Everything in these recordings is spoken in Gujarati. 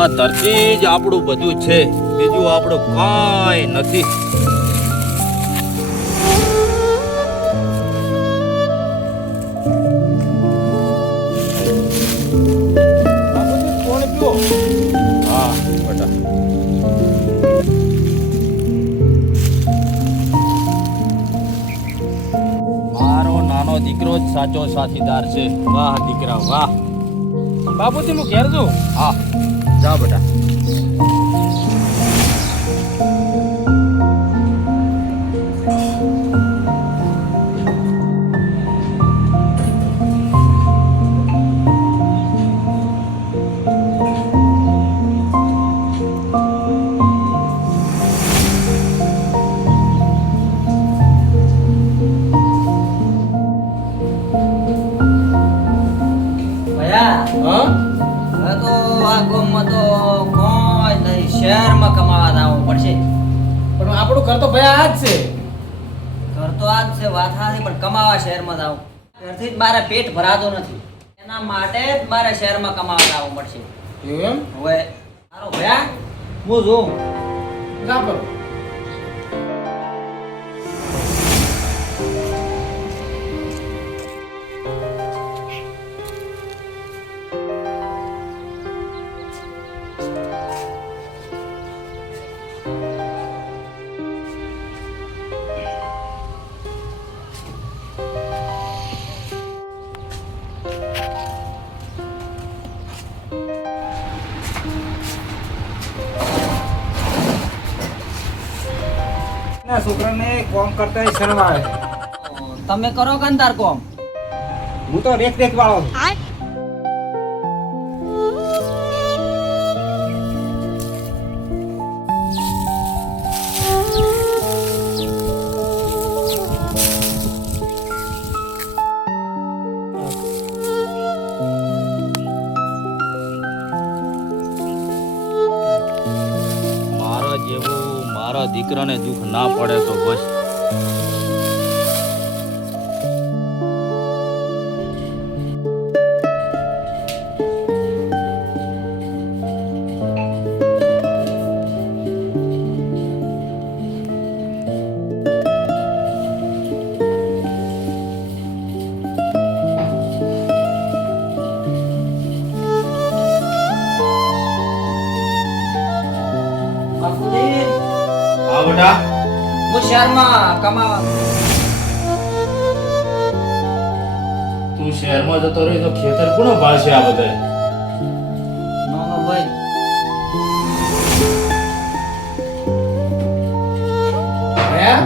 આ ધરતી જ આપણું બધું છે, બીજું આપણું કાંઈ નથી. હા બેટા, મારો નાનો દીકરો જ સાચો સાથીદાર છે. વાહ દીકરા વાહ. બાપુજી હું ઘેર છું. હા જા બેટા. હા, હવે તો આ ગામમાં તો કોઈ નહીં, શહેરમાં કમાવા જવું પડશે. પણ આપણું ઘર તો ભાઈ આ જ છે. ઘર તો આ જ છે, વાત સાચી, પણ કમાવા શહેરમાં જવું. ઘરથી જ મારે પેટ ભરાતો નથી, એના માટે જ મારે શહેરમાં કમાવા જવું પડશે. એવું એમ? હવે તારો ભયા હું જોઉં. જા પર. છોકરાને કોમ કરતા શરમ આવે. તમે કરો કે તાર કોમ? હું તો રેખ રેખ વાળો છું. મારા જેવું મારા દીકરાને દુઃખ ના પડે તો બસ. બાપુજી, હા બેટા. હું શહેરમાં કમાવા. તું શહેરમાં જતો રહી તો ખેતર કોનો ભાળશે આ બધા? નાનો ભાઈ. ભયા?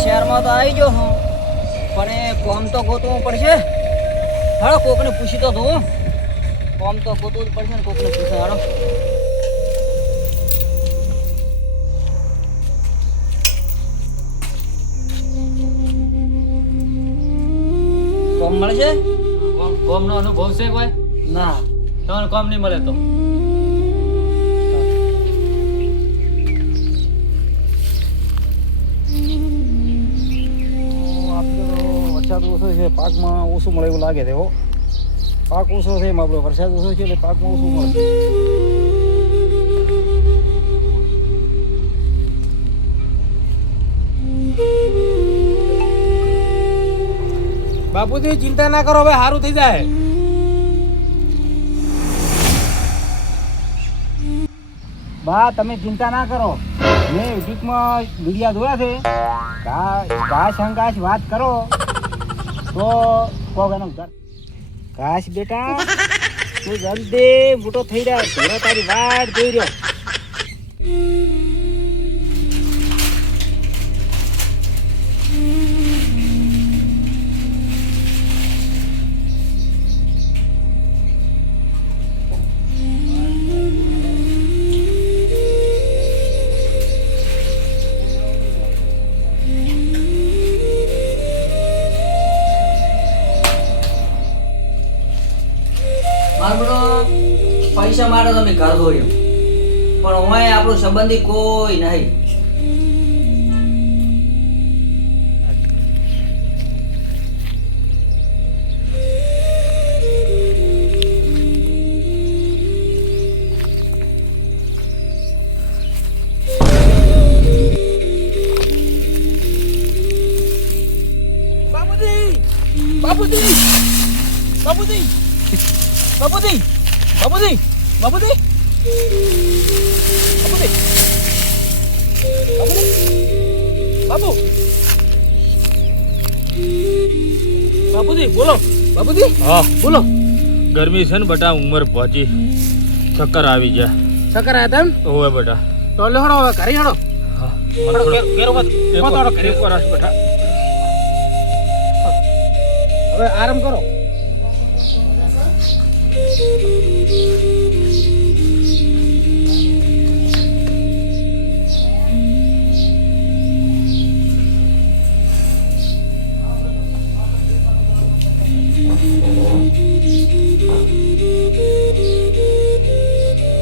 શહેરમાં તો આવી ગયો હું, પણ એ કોમ તો ગોતવું પડશે. હાલો કોકને પૂછી તો દઉં. કોમ તો ગોતવું જ પડશે ને, કોકને પૂછે. હાલો કોમ મળશે? કોમ નો અનુભવ છે કોઈ? ના. તમને કોમ નહીં મળે તો વરસાદ ઓછો છે, પાકમાં ઓછું મળે એવું લાગે છે. હો, પાક ઓછો છે એમાં આપણો, વરસાદ ઓછો છે એટલે પાકમાં ઓછું મળે. બાપુજી ચિંતા ના કરો, હવે સારું થઈ જાય. બા તમે ચિંતા ના કરો, મેં યુટ્યુબમાં વિડીયા જોયા છે. ઘાસ અંગાસ વાત કરો તો કોક એનો ઘાસ બેટા તું જલ્દી મોટો થઈ જાય, ઘોડો તારી વાટ જોઈ રહ્યો. પૈસા માટે તમે ઘર દોડ્યો, પણ હું આપણો સંબંધી કોઈ નહીં. બાપુજી, બાપુજી, બાપુજી, બાપુજી, બાપુજી, બાપુજી, બાપુજી, બાપુજી, બાપુ, બાપુજી બોલો, બાપુજી હા બોલો. ગરમી છે ને બટા, ઉંમર પહોંચી, ચક્કર આવી ગયા. ચક્કર આવ્યા તેમ? ઓવે બટા. તો લે હડો, હવે ઘરે હડો. હા હડો, ઘેર ઉભા થો. એક વાર બટા. હવે આરામ કરો.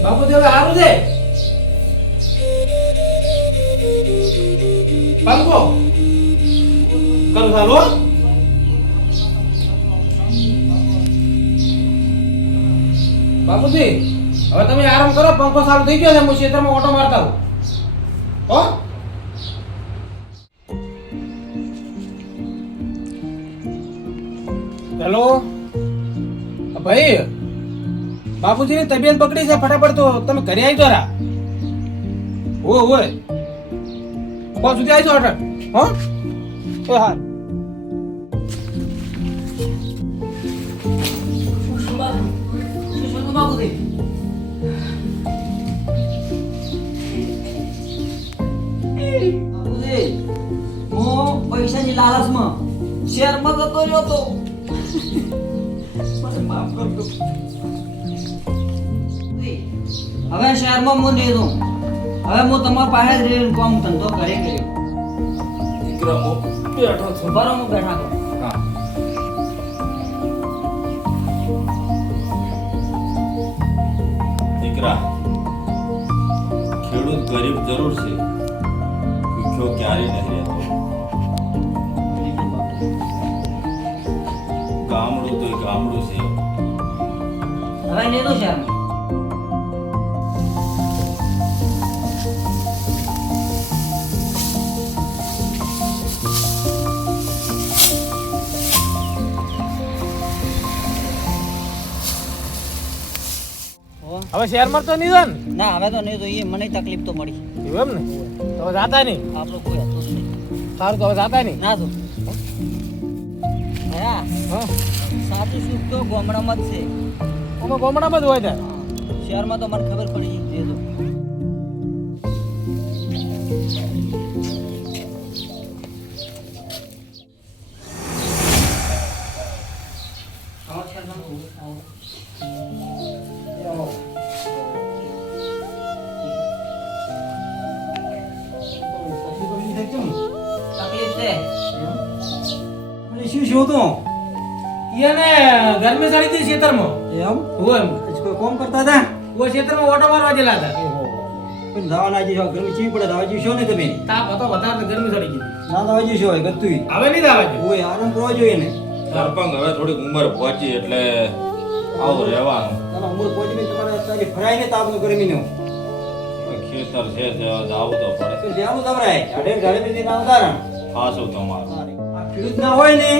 બાપુજી હવે સારું છે? પંખો કરું ચાલો. બાપુજી હવે તમે આરામ કરો, પંખો ચાલુ થઈ ગયો છે, હું ક્ષેત્રમાં ઓટો મારતા હું. હો હેલો ભાઈ, બાપુજીની તબિયત બગડી છે, ફટાફટ તો તમે ઘરે આવી જરા. ઓય બહુ સુધી આવી જાઓ અટક. હો એ હા. બાપુજી હું પૈસાની લાલચમાં શેરમાં જતો રહ્યો તો. મને માફ કરજો. હવે શહેરમાં હું નહીં દઉં. હવે હું તમારા પાસે જ રહીને કામ ધંધો ઘરે કર્યો. દીકરા હું બેઠો છું. બરો હું બેઠા કરું. હા દીકરા, ખેડૂત ગરીબ જરૂર છે, ભૂખ્યો ક્યારેય નહીં રહેતો. ગામડું તો ગામડું છે. હવે નહીં દઉં શહેરમાં. હવે શહેરમાં તો નહીં જાય ને? ના હવે તો નહીં તો એ મને તકલીફ તો મળી. એવું એમ ને? તો હવે જાતા નહીં? આપણો કોઈ હતો જ નહીં. સારું, તો હવે જાતા નહીં? ના તો હા હા, સાચું સુખ તો ગામડામાં જ છે. અમે ગામડામાં જ હોય છે. શહેરમાં તો મને ખબર પડી એ તો. તકલીફ છે. શું શું હતું? એને ગરમી ચડી હતી ખેતરમાં. એમ હોય એમ. કોઈ કોમ કરતા હતા? ઓ ખેતરમાં ઓટો મારવા ગયેલા હતા. પણ દવા ના જીશો ગરમી ચીવી પડે દવા જીશો ને તમે. તાપ હતો વધારે તો ગરમી ચડી ગઈ. ના દવા જીશો હોય ગતું હવે નહીં દાવા જો. ઓય આરામ કરવો જોઈએ ને. સરપંચ હવે થોડીક ઉંમર પહોંચી એટલે આવું રહેવાનું. તમે ઉમર પહોંચી ગઈ તમારે અત્યારે ફરાય ને તાપનું ગરમીનું. ખેતર છે જાવું તો પડે. તો જ્યાં દવરાય અઢેર ગાડી પર ના ઉતારણ. હાસું તમારું. આ ખેડૂત ના હોય ને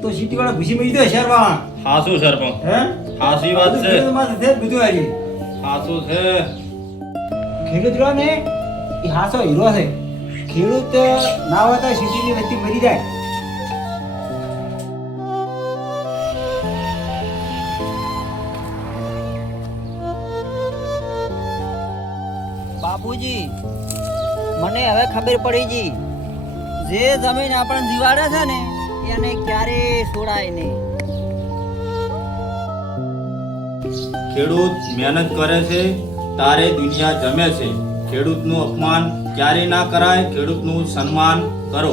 તો સિટી વાળા ઘુસી મળી જાય શહેર વાળા. હાસું સરપંચ. હે હાસી વાત છે. ખેડૂત માથે છે જ બધું આવી. હાસું છે. ખેડૂત રહ્યો ને એ હાસો હીરો છે. ખેડૂત ના હોય તો સિટીની વસ્તી મરી જાય. બાપુજી મને હવે ખબર પડી ગઈ જે જમીન આપણને જીવાડે છે ને એને ક્યારેય છોડાય નહીં. ખેડૂત મહેનત કરે છે તારે દુનિયા જમે છે. ખેડૂતનું અપમાન ક્યારે ના કરાય, ખેડૂતનું સન્માન કરો.